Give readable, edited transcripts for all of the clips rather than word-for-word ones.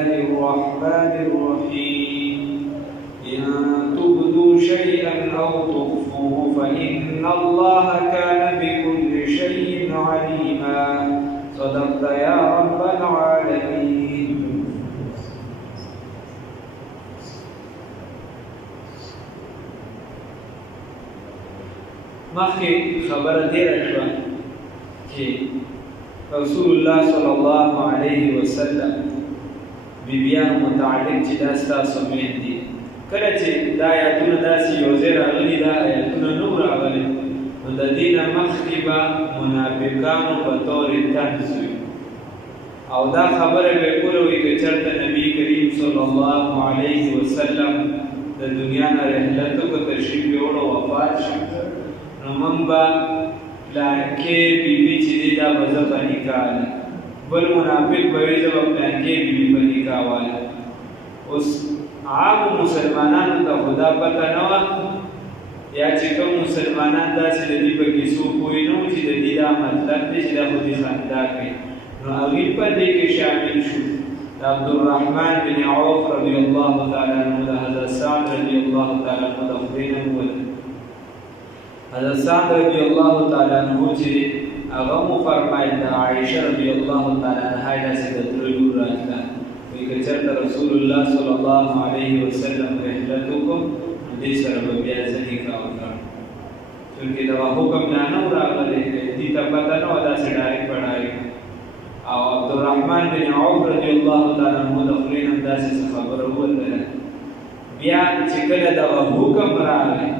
الله الرحمن الرحيم إن تبدوا شيئا أو تخفوه فإن الله كان بكل شيء عليما صدقت يا رب العالمين. مخکې خبره تېره شوه چې رسول الله صلی الله علیه وسلم بیبیانو متعلق چې دا ستاسو میندې کله چې دا آیاتونه داسې یو ځای راغلي دا آیاتونه نه وو راغلي نو د دې نه مخکې به منافقانو په طور طنز وي او دا خبره به یې کوله وي که چېرته نبي کریم صلی الله علیه وسلم د دنیا نه رحلت وکړو تشریف یې وړو وفات شو نو موږ به پلانکې بیبي چې دی دا به زه په نکاح ده بل منافق به وي زه به پلانکې بیبي په نکاح واله اوس عامو مسلمانانو ته خو دا پته نه وه یا چې کوم مسلمانان داسې د دې په کیسو پوه نه وو چې د دې دا مطلب دی چې دا خو دې خندا کوي نو هغوی په دې کې شامل شو د عبدالرحمن بن عوف رضی الله تعالی عنه د حضرت سعد رضی الله تعالی عنه د خدای نه وویل حضرت سعد رضی الله تعالی عنه چې هغه مو فرمایل د عایشه رضی الله تعالی عنها داسې د تره لور راتله وایي که چېرته رسول الله صلی الله علیه وسلم رحلت وکړو نو دې سره به بیا زه نکاح وکړم چونکې دغه حکم لا نه و راغلی دې ته پته نه وه داسې ډایرکټ په ډایرکټ او عبدالرحمن بن عوف رضی الله تعالی عنه د خولې نه داسې څه خبره ووتله بیا چې کله دغه حکم راغی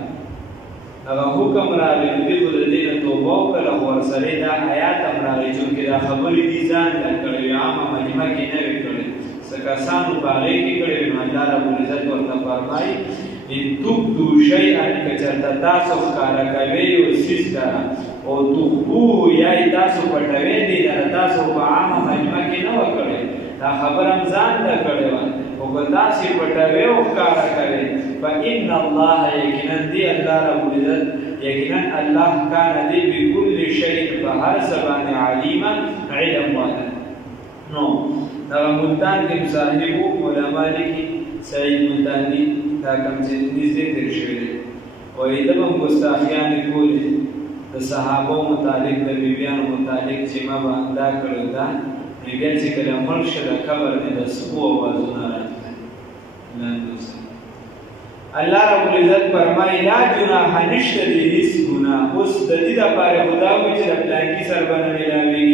هغه حکم راغی نو دوی خو د دې نه توبه وکړله خو ورسره یې دا آیات هم راغی چونکې دا خبرې دي ځان ته کړې وې عامه مجمع کې نه وې کړې څه کسانو په هغې کې کړې وې نو الله ربالعزت ورته فرمایي ان تبدو شیئا که چېرته تاسو ښکاره کوئ یو څیز لره او تخفوه یا یې تاسو پټوئ دې لره تاسو په عامه مجمع کې نه وه کړې دا خبره هم ځان ته کړې وه خو که تاسې پټوئ او ښکاره کوئ فإن الله یقینا دی الله ربالعزت یقینا الله کان دی بكل شیء په هر څه باندې علیما علم والا نو دغه ملتان کې صاحب علما لیکي سعید ملتاني دا کوم چې نږدې تېر شوی دی وایي ده به هم ګستاخیانې کولې د صحابو متعلق د بیبیانو متعلق چې ما به دا کړی دا نو بیا چې کله مړ شه د قبر نه د سپو اوازونه راتله الله رب العزت فرمایي لا جناح نشته دې هېڅ ګناه اوس د دې دپاره خو دا وایي چې د پلانکي سره به نه میلاوېږي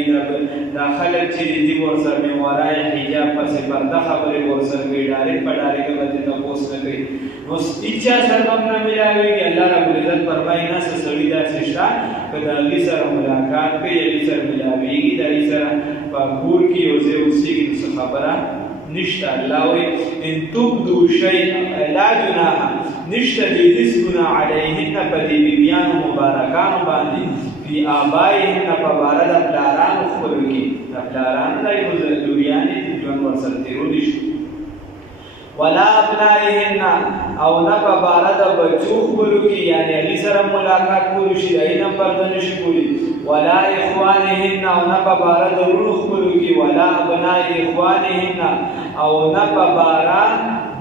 دا خلک چې دي دي ورسره مې ورای حجاب پسې پرده خبرې ورسره کوي ډایرکټ په ډایرکټ به دې تپوس نه کوي نو هېچا سره به هم نه میلاوېږي الله رب العزت فرمایي نه څه سړي داسې شته که د هغې سره ملاقات کوي هغې سره میلاوېږي د هغې سره په کور کې یو ځای اوسېږي نو څه خبره نشته الله وایي ان تبدو شیئا لا جناح نشته دې هېڅ ګناه علیهن په دې بیبیانو مبارکانو باندې فی آبائهن په باره د پلارانو خپلو کې د پلارانو دی خو لوریانې ژوند ورسره تېرولی شو ولا ابنائهن او نه په باره د بچو خپلو کې یعنې هغې سره ملاقات کولی شي د هغې نه پرده نه شي کولی ولا اخوانهن او نه په باره د وروڼو خپلو کې ولا ابناء اخوانهن او نه په باره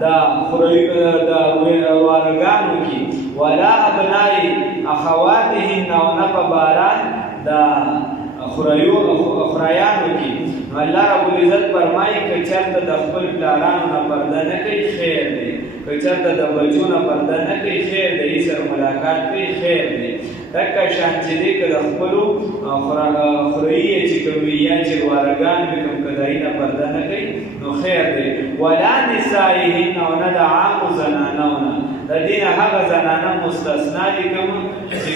د وارګانو کې ولا ابناء اخواتهن او نه په باره د خورایانو کې نو الله رب العزت فرمایي که چېرته د خپل پلارانو نه پرده نه کوي خیر دی که چېرته د بچو نه پرده نه کوي خیر دی هغې سره ملاقات کوي خیر دی دکه شان چې دی که د خپلو خورایي یې چې کوم وي یا چې وارګان وي کوم که د هغې نه پرده نه کوي نو خیر دی ولا نسائهن او نه د عامو زنانو نه د دې نه هغه زنانه مستثنا دي کوم چې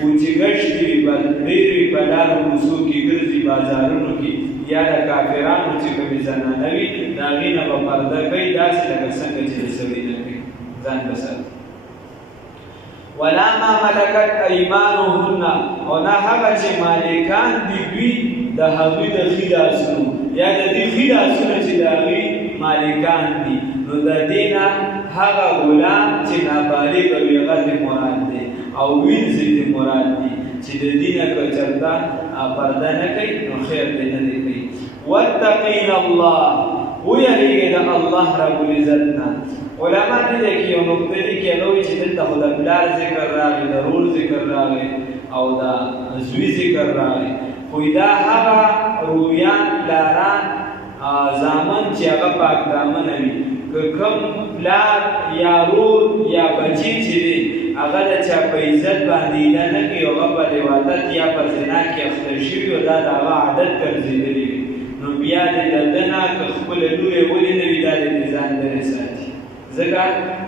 کوچېګشتې وي ډېرې وي په لارو کوڅو کې ګرځي بازارونو کې یا د کافرانو چې کومې زنانه وي د هغې نه به پرده کوي داسې لکه څنګه چې د سړي نه کوي ځان به ساتي ولا ما ملکت ایمانهن او نه هغه چې مالکان دي دوی د هغوی د ښي لاسونو یا د دې ښي لاسونه چې د هغوی مالکان دي نو د دې نه هغه غلام چې نابالغ وي هغه دې مراد دی او وینځې دې مراد دي چې د دې نه که چېرته پرده نه کوي نو خیر دې نه دی کوي واتقین الله ویریږئ د الله رب العزت نه. علما دې کې یو نقطه دي کې نوې چې دلته خو د پلار ذکر راغی، د رور ذکر راغی او د زوی ذکر راغی، خو دا هغه رویان پلاران زامن چې هغه پاک دامنه وي. که کوم پلار یا رور یا بچی چې دی هغه د چا په عزت باندې ایله نه کوي، هغه په لواطت یا په زنا کې اخته شوي او دا د هغه عادت ګرځېدلی وي، نو بیا د ده نه که خپله لور یې ولې نه وي دا د دې ځان لرې ساتي، ځکه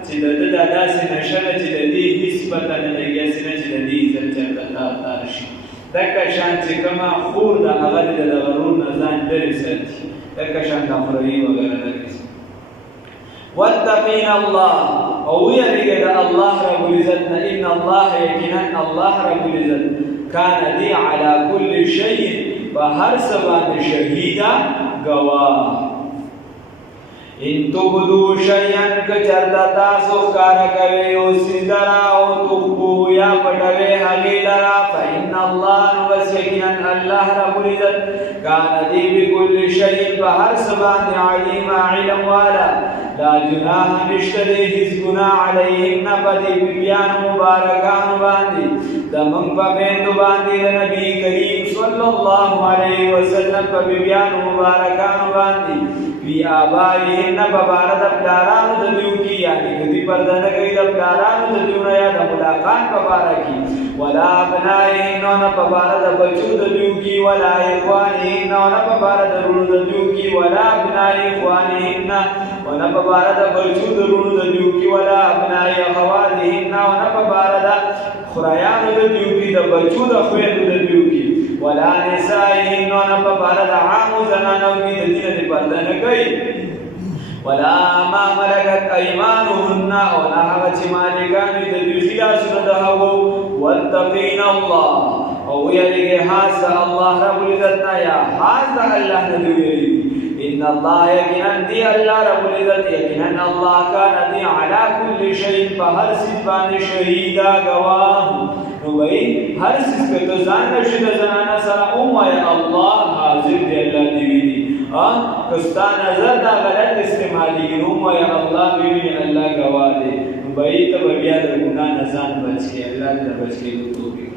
چې د ده دا داسې نشه ده چې د دې هېڅ پته نه لګي، هسې نه چې د دې عزت چېرته تار شي. دکه شان چې کومه خور ده هغه د دغه رور نه ځان لرې ساتي، دکه شان د خوروي وغیره لرې ساتي. واتقین الله او ویریږئ د الله رب العزت نه، ان الله یقینا الله رب العزت کان دی علی کل شیء په هر څه باندې شهیدا ګواه. ان تبدو شیئا که چرته تاسو ښکاره کوئ یو څیز لره او تخفوه یا پټوئ هغې لره فإن الله نو بس یقینا الله رب العزت کان دی بکل شیء په هر څه باندې علیما علم والا. لا جناح نشته دی هیڅ ګناه علیهن په دې بیبیانو مبارکانو باندې د موږ په میندو باندې د نبي کریم صلی الله علیه وسلم په بیبیانو مبارکانو باندې فی آبائهن په باره د پلارانو د دوی کې، یعنې که دوی پرده نه کوي د پلارانو د دوی نه یا د ملاقات په باره کې، ولا ابنائهن او نه په باره د بچو د دوی کې، ولا اخوانهن او نه په باره د وروڼو د دوی کې، ولا ابناء اخوانهن او نه په باره د بچو د وروڼو د دوی کې، ولا ابناء اخواتهن او نه په باره د خورایانو د دوی کې، د بچو د خویندو د دوی کې، ولا نسائهن او نه په باره د عامو زنانو کې د دې نه پرده نه کوي، ولا ما ملکت ایمانهن او نه هغه چې مالکان وي د دوی خلاسونه د هغو. واتقین الله او ویریږئ خاص د الله رب العزت نه یا خاص د الله نه دوی ویریږي. ان الله یقینا دی الله رب العزت یقینا الله کان دی علی کل شیء په هر څه باندې شهیدا ګواه. نو وایي هر څه که ته ځان نشي د زنانه سره ووایه الله حاضر دی، الله دې ویني. که ستا نظر دا غلط استعمالېږي نو ووایه الله ویني، الله ګواه دی. نو وایي ته به بیا د ګناه نه ځان بچ کړې، الله دې د بچ کېدو توفیق